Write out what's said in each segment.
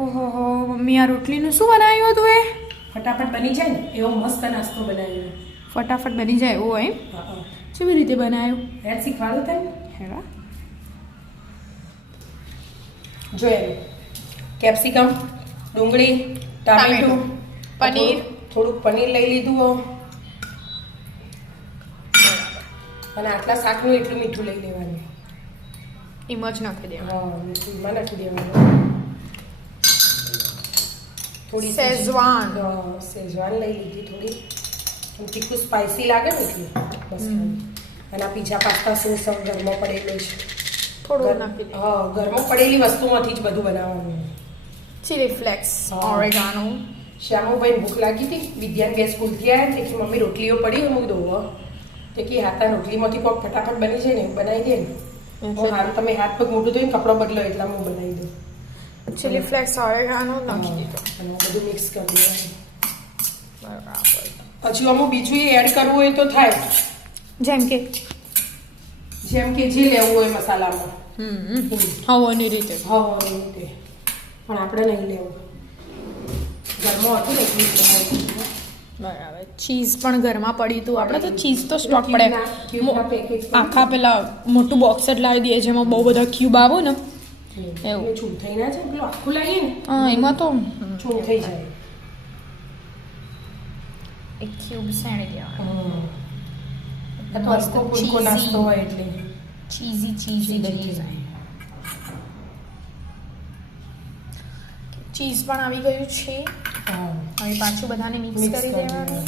ઓહો હો મમ્મી આ રોટલીનું શું બનાવ્યું હતું એ? ફટાફટ બની જાય ને એવો મસ્ત નાસ્તો બનાવ્યો. ફટાફટ બની જાય એવો એમ? હા. કેવી રીતે બનાવ્યું? યાર શીખવાડું તને. હેવા જો એમ કેપ્સિકમ, ડુંગળી, ટામેટું, પનીર. થોડુંક પનીર લઈ લીધું અને આટલા શાકનું એટલું મીઠું લઈ લેવાનું. એમ જ નાખી દેવાનું. હા મીઠું નાખી દેવાનું. થોડી શેઝવાન. શેઝવાન લઈ લીધી થોડી. તીખું સ્પાઇસી લાગે ને એટલે બસ. અને આ પીઝા પાસ્તા સોસ ઘરમાં પડેલો છે. થોડું નાખી દે. હા ઘરમાં પડેલી વસ્તુમાંથી જ બધું બનાવવાનું. Chilli flakes, oregano. શ્યામુભાઈ ભૂખ લાગી હતી. વિદ્યાન ગેસ સ્કૂલથી આવ્યા ને કે મમ્મી રોટલીઓ પડી હું દઉં. તે કે હાથા રોટલીમાંથી કોઈક ફટાફટ બની જાય ને બનાવી દે ને. હારું તમે હાથ પગ મોટું થઈને કપડો બદલો એટલા હું બનાવી દઉં. ચીલી ફ્લેક્સ, ઓરેગાનો નાખી દીધો. અને બધું મિક્સ કરી દેવાનું. બરાબર. પછી અમુક બીજું એ એડ કરવું હોય તો થાય. જેમ કે જે લેવું હોય મસાલામાં. હવાની રીતે. હવાની રીતે. પણ આપણે નહીં લેવું. ઘરમાં હતું ને એટલી બરાબર. ચીઝ પણ ઘરમાં પડી હતું. આપણે તો ચીઝ તો સ્ટોક પડે. આખા પેલા મોટું બોક્સ જ લાવી દઈએ જેમાં બહુ બધા ક્યુબ આવે ને એવું. ચૂમ થઈ ના છે પેલું આખું લાવીએ ને હા એમાં તો ચૂમ થઈ જાય. એક ક્યુબ સાણી દેવાનું. મસ્ત ફૂલકો નાસ્તો હોય એટલે ચીઝી ચીઝ પણ આવી ગયું છે. હવે પાછું બધાને મિક્સ કરી દેવાનું.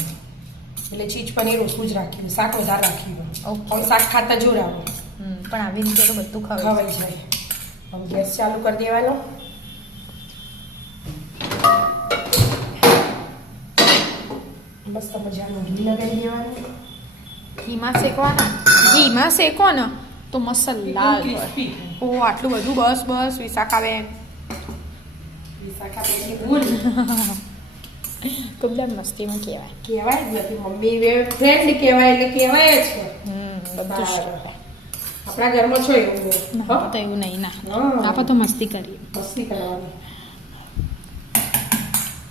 એટલે ચીઝ પનીર ઓછું જ રાખ્યું, શાક વધારે રાખ્યું. ઓકે. શાક ખાતા જોર આવે પણ આવી રીતે તો બધું ખવાઈ જાય. હવે ગેસ ચાલુ કરી દેવાનો. મસ્ત મજાનું ઘી લગાવી દેવાનું. ઘીમાં શેકો ને તો મસ્ત લાલ હોય. ઓ આટલું બધું બસ વિશાખાબેન. કબલા મસ્તીમાં કહેવાય જ નથી મમ્મી ફ્રેન્ડ કહેવાય એટલે કહેવાય જ છે. બધું આપણા ઘરમાં છો એવું તો એવું નહીં ના આપણે તો મસ્તી કરીએ. મસ્તી કરવાની.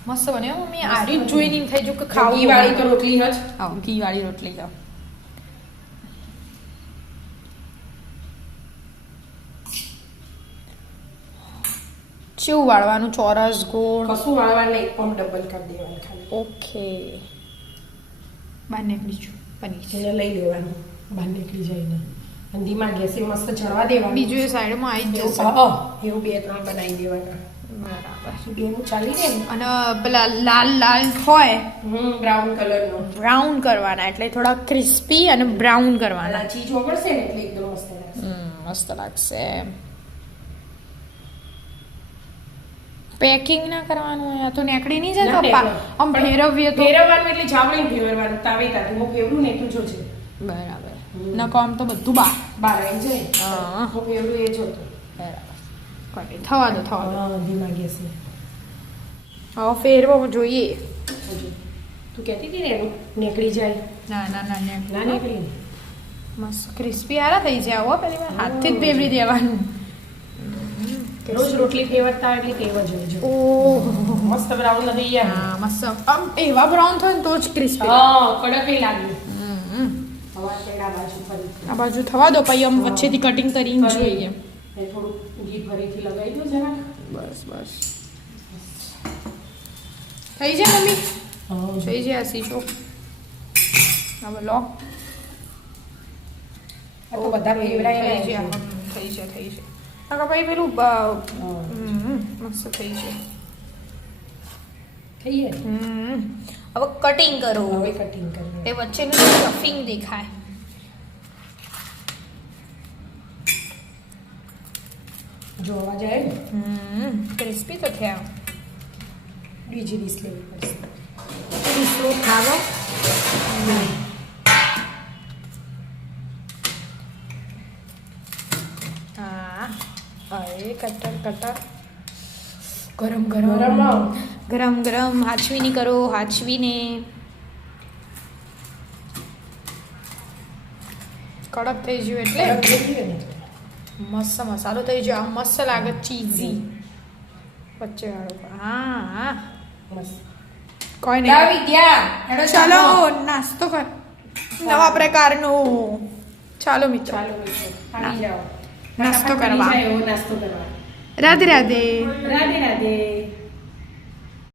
મસ્ત બને મમ્મી. આ રીત જોઈને એમ થઈ ગયું કે ખાવું. ઘી વાળી તો રોટલી જ. હા ઘી વાળી રોટલી ખાવ. કેવું વાળવાનું? ચોરસ, ગોળ? કશું વાળવાનું નહીં. આમ ડબલ કરી દેવાનું ખાલી. ઓકે. બહાર નીકળી છું પનીર એને લઈ લેવાનું બહાર નીકળી જઈને. અને ધીમા ગેસે મસ્ત ચડવા દેવાનું. બીજું એ સાઈડમાં આવી જ જશે. એવું 2-3 બનાવી દેવાના. બરાબર. બેનું ચાલી જાય ને. અને પેલા લાલ હોય બ્રાઉન કલરનો બ્રાઉન કરવાના એટલે થોડા ક્રિસ્પી અને બ્રાઉન કરવાના. ચીઝ ઓગળશે ને એટલે એકદમ મસ્ત લાગશે. મસ્ત લાગશે. પેકિંગ ના કરવાનું હોય તો નેકડી નહીં જાય તો આમ ફેરવીએ તો ફેરવવાનું એટલે જાવણી ફેરવવાનું તાવેતાથી હું ફેરવું ને તું જોજે. બરાબર. નકો આમ તો બધું બહાર આવી જાય. હું ફેરવું એ જોતો. બરાબર. થવા દો ધીમા ગેસે. હવે ફેરવો જોઈએ. તું કહેતી હતી ને નીકળી જાય. ના નીકળી. મસ્ત ક્રિસ્પી આરા થઈ જાય. હો પેલી વાર હાથથી જ ફેરવી દેવાનું. રોજ રોટલી ફેરવતા એટલે તેવ જ હોય. ઓહ મસ્ત બ્રાઉન થઈ ગયા. હા મસ્ત. આમ એવા બ્રાઉન થાય ને તો જ ક્રિસ્પી. કડક લાગે. આ બાજુ થવા દો પછી આમ વચ્ચેથી કટિંગ કરીને જોઈએ. થોડું ઘી ફરીથી લગાવી દો જરા. બસ થઈ જાય મમ્મી. થઈ જાય સીશો. હવે લો. આ તો બધા ફેવરાય થઈ જાય. કાકા ભાઈ પેલું મસ્ત થઈ છે. થઈ જાય. હવે કટિંગ કરો. હવે કટિંગ કરીએ. તે વચ્ચેનું સ્ટફિંગ દેખાય. જોવા જાય ને. ક્રિસ્પી તો થયા. બીજી ડીશ લેવી પડશે. ડીશો ખાવા. અરે કટર ગરમ હાચવીની કરો. હાચવીને કડક થઈ ગયું એટલે મસ્ત મસાલો થઈ ગયો. મસ્ત લાગે ચીઝી. વચ્ચે વાળો હા હા મસ્ત કોઈ જા નહીં વિદ્યા હેડો ચાલો નાસ્તો કર નવા પ્રકારનું ચાલો મિત્રો ચાલો મિત્રો આવી જાઓ નાસ્તો ફટાફટ બની કરવા. જાય એવો નાસ્તો કરવા રાધે રાધે રાધે રાધે